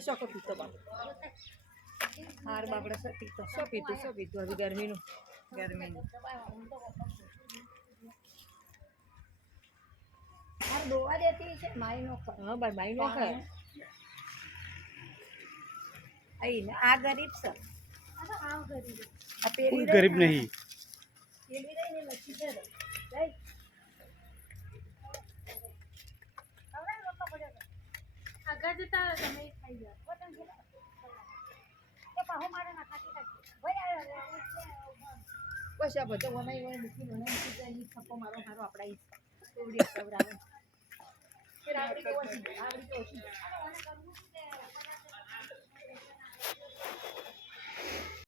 શોખો પીતો બાપુ હાર બાપડે શું પીતું હજી ગરમીનું દોવા દેતી છે માઈ નો હા ભાઈ માઈ નો ખાય આ ગરીબ છે कोई गरीब नहीं આગળ જતા તમે ખાઈ જાઓ બસ આ બધો બનાવી મૂકી થપ્પો મારો આપણા આવડી તો ઓછી